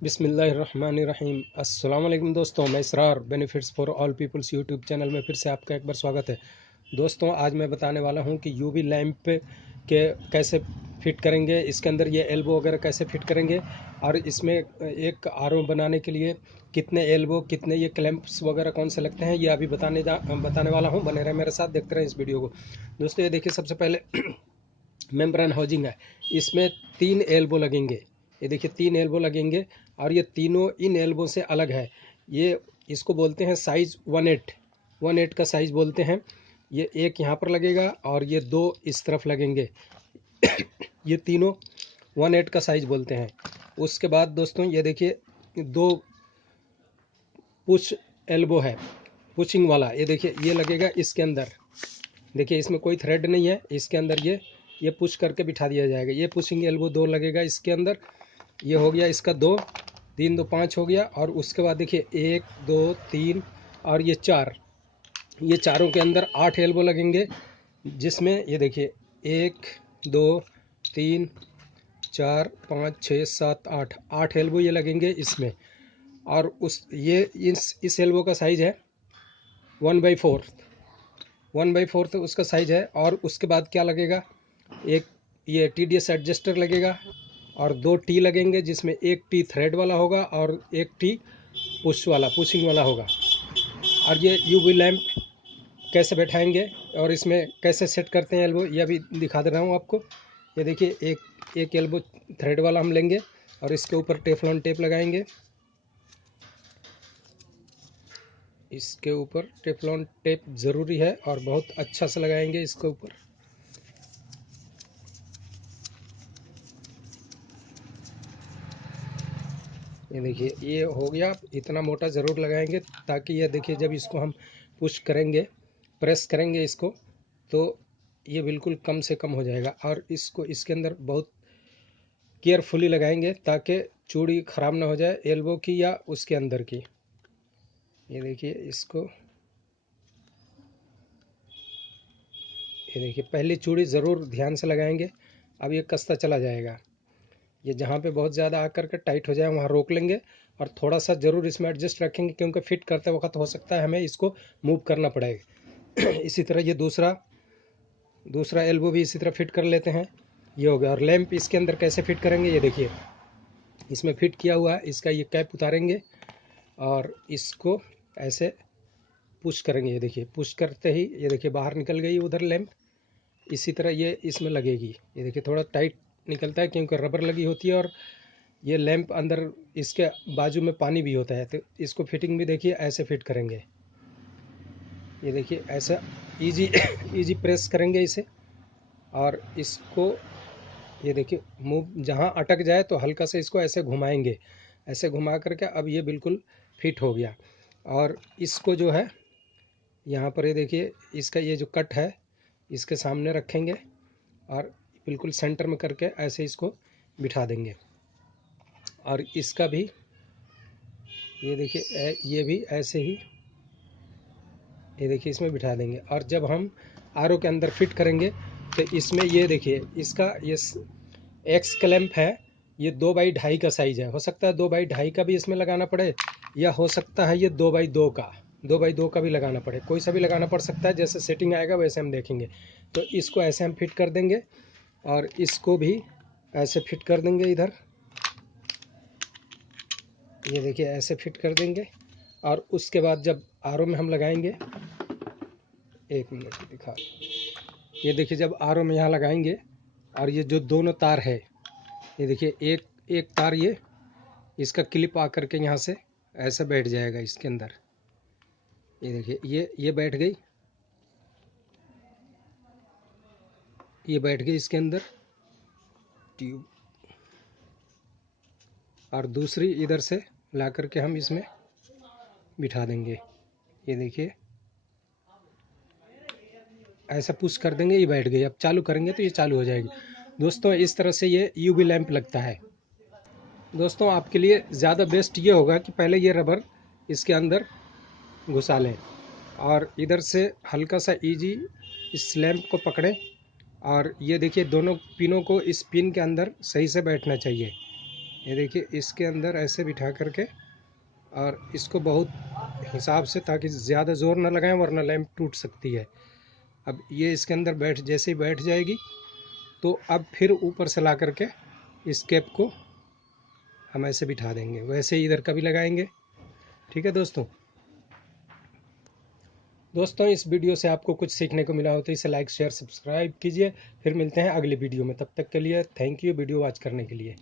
बिस्मिल्लाहिर्रहमानिर्रहीम। अस्सलाम वालेकुम दोस्तों, मैं Israr benefits for all peoples YouTube channel में फिर से आपका एक बार स्वागत है। दोस्तों, आज मैं बताने वाला हूं कि यूवी लैंप के कैसे फिट करेंगे, इसके अंदर ये एल्बो वगैरह कैसे फिट करेंगे और इसमें एक आरओ बनाने के लिए कितने एल्बो, कितने ये क्लैंप्स वगैरह कौन से लगते हैं, ये अभी बताने वाला हूँ। बने रहे मेरे साथ, देखते रहें इस वीडियो को। दोस्तों, ये देखिए, सबसे पहले मेम्ब्रेन हाउसिंग है। इसमें 3 एल्बो लगेंगे। ये देखिए 3 एल्बो लगेंगे और ये तीनों इन एल्बो से अलग है। ये इसको बोलते हैं साइज़ 1/8 का साइज़ बोलते हैं। ये एक यहाँ पर लगेगा और ये 2 इस तरफ लगेंगे। ये तीनों 1/8 का साइज़ बोलते हैं। उसके बाद दोस्तों, ये देखिए 2 पुश एल्बो है, पुशिंग वाला। ये देखिए ये लगेगा इसके अंदर। देखिए इसमें कोई थ्रेड नहीं है, इसके अंदर ये पुश करके बिठा दिया जाएगा। ये पुशिंग एल्बो 2 लगेगा इसके अंदर। ये हो गया इसका 2, 3 2 5 हो गया। और उसके बाद देखिए 1 2 3 और ये 4, ये चारों के अंदर 8 एल्बो लगेंगे। जिसमें ये देखिए 1 2 3 4 5 6 7 8 8 एल्बो ये लगेंगे इसमें। और उस ये इस एल्बो का साइज़ है 1/4 उसका साइज़ है। और उसके बाद क्या लगेगा, एक ये TDS एडजस्टर लगेगा और 2 टी लगेंगे, जिसमें एक टी थ्रेड वाला होगा और एक टी पुशिंग वाला होगा। और ये यूवी लैंप कैसे बैठाएंगे और इसमें कैसे सेट करते हैं एल्बो, ये भी दिखा दे रहा हूँ आपको। ये देखिए एक एल्बो थ्रेड वाला हम लेंगे और इसके ऊपर टेफलॉन टेप लगाएंगे। इसके ऊपर टेफलॉन टेप ज़रूरी है और बहुत अच्छा से लगाएंगे इसके ऊपर। ये देखिए ये हो गया। इतना मोटा ज़रूर लगाएंगे ताकि ये देखिए जब इसको हम पुश करेंगे, प्रेस करेंगे इसको, तो ये बिल्कुल कम से कम हो जाएगा। और इसको इसके अंदर बहुत केयरफुली लगाएंगे ताकि चूड़ी ख़राब ना हो जाए एल्बो की या उसके अंदर की। ये देखिए इसको, ये देखिए पहली चूड़ी ज़रूर ध्यान से लगाएंगे। अब ये कसता चला जाएगा। ये जहाँ पे बहुत ज़्यादा आकर के टाइट हो जाए वहाँ रोक लेंगे और थोड़ा सा ज़रूर इसमें एडजस्ट रखेंगे, क्योंकि फिट करते वक्त हो सकता है हमें इसको मूव करना पड़ेगा। इसी तरह ये दूसरा एल्बो भी इसी तरह फिट कर लेते हैं। ये हो गया। और लैंप इसके अंदर कैसे फिट करेंगे, ये देखिए इसमें फिट किया हुआ है। इसका ये कैप उतारेंगे और इसको ऐसे पुश करेंगे। ये देखिए पुश करते ही ये देखिए बाहर निकल गई उधर लैंप। इसी तरह ये इसमें लगेगी। ये देखिए थोड़ा टाइट निकलता है क्योंकि रबर लगी होती है और ये लैंप अंदर इसके बाजू में पानी भी होता है। तो इसको फिटिंग भी देखिए ऐसे फिट करेंगे। ये देखिए ऐसा इजी इजी प्रेस करेंगे इसे और इसको ये देखिए मूव जहाँ अटक जाए तो हल्का से इसको ऐसे घुमाएंगे। ऐसे घुमा करके अब ये बिल्कुल फिट हो गया। और इसको जो है यहाँ पर ये देखिए इसका ये जो कट है इसके सामने रखेंगे और बिल्कुल सेंटर में करके ऐसे इसको बिठा देंगे। और इसका भी ये देखिए ये भी ऐसे ही ये देखिए इसमें बिठा देंगे। और जब हम आरओ के अंदर फिट करेंगे तो इसमें ये देखिए इसका ये एक्स क्लैंप है। ये 2x2.5 का साइज़ है। हो सकता है 2x2.5 का भी इसमें लगाना पड़े, या हो सकता है ये 2x2 का भी लगाना पड़े। कोई सा भी लगाना पड़ सकता है, जैसे सेटिंग आएगा वैसे हम देखेंगे। तो इसको ऐसे हम फिट कर देंगे और इसको भी ऐसे फिट कर देंगे इधर। ये देखिए ऐसे फिट कर देंगे। और उसके बाद जब आरओ में हम लगाएंगे, एक मिनट दिखा, ये देखिए जब आरओ में यहाँ लगाएंगे और ये जो दोनों तार है, ये देखिए एक एक तार ये इसका क्लिप आकर के यहाँ से ऐसा बैठ जाएगा इसके अंदर। ये देखिए ये बैठ गई, ये बैठ गई इसके अंदर ट्यूब। और दूसरी इधर से ला करके हम इसमें बिठा देंगे। ये देखिए ऐसा पुश कर देंगे, ये बैठ गई। अब चालू करेंगे तो ये चालू हो जाएगी। दोस्तों, इस तरह से ये यूवी लैंप लगता है। दोस्तों, आपके लिए ज़्यादा बेस्ट ये होगा कि पहले ये रबर इसके अंदर घुसा लें और इधर से हल्का सा इजी इस लैंप को पकड़ें। और ये देखिए दोनों पिनों को इस पिन के अंदर सही से बैठना चाहिए। ये देखिए इसके अंदर ऐसे बिठा करके, और इसको बहुत हिसाब से, ताकि ज़्यादा ज़ोर ना लगाएं वरना लैंप टूट सकती है। अब ये इसके अंदर जैसे ही बैठ जाएगी तो अब फिर ऊपर से ला करके इस कैप को हम ऐसे बिठा देंगे, वैसे ही इधर का भी लगाएंगे। ठीक है दोस्तों इस वीडियो से आपको कुछ सीखने को मिला हो तो इसे लाइक शेयर सब्सक्राइब कीजिए। फिर मिलते हैं अगली वीडियो में, तब तक के लिए थैंक यू वीडियो वॉच करने के लिए।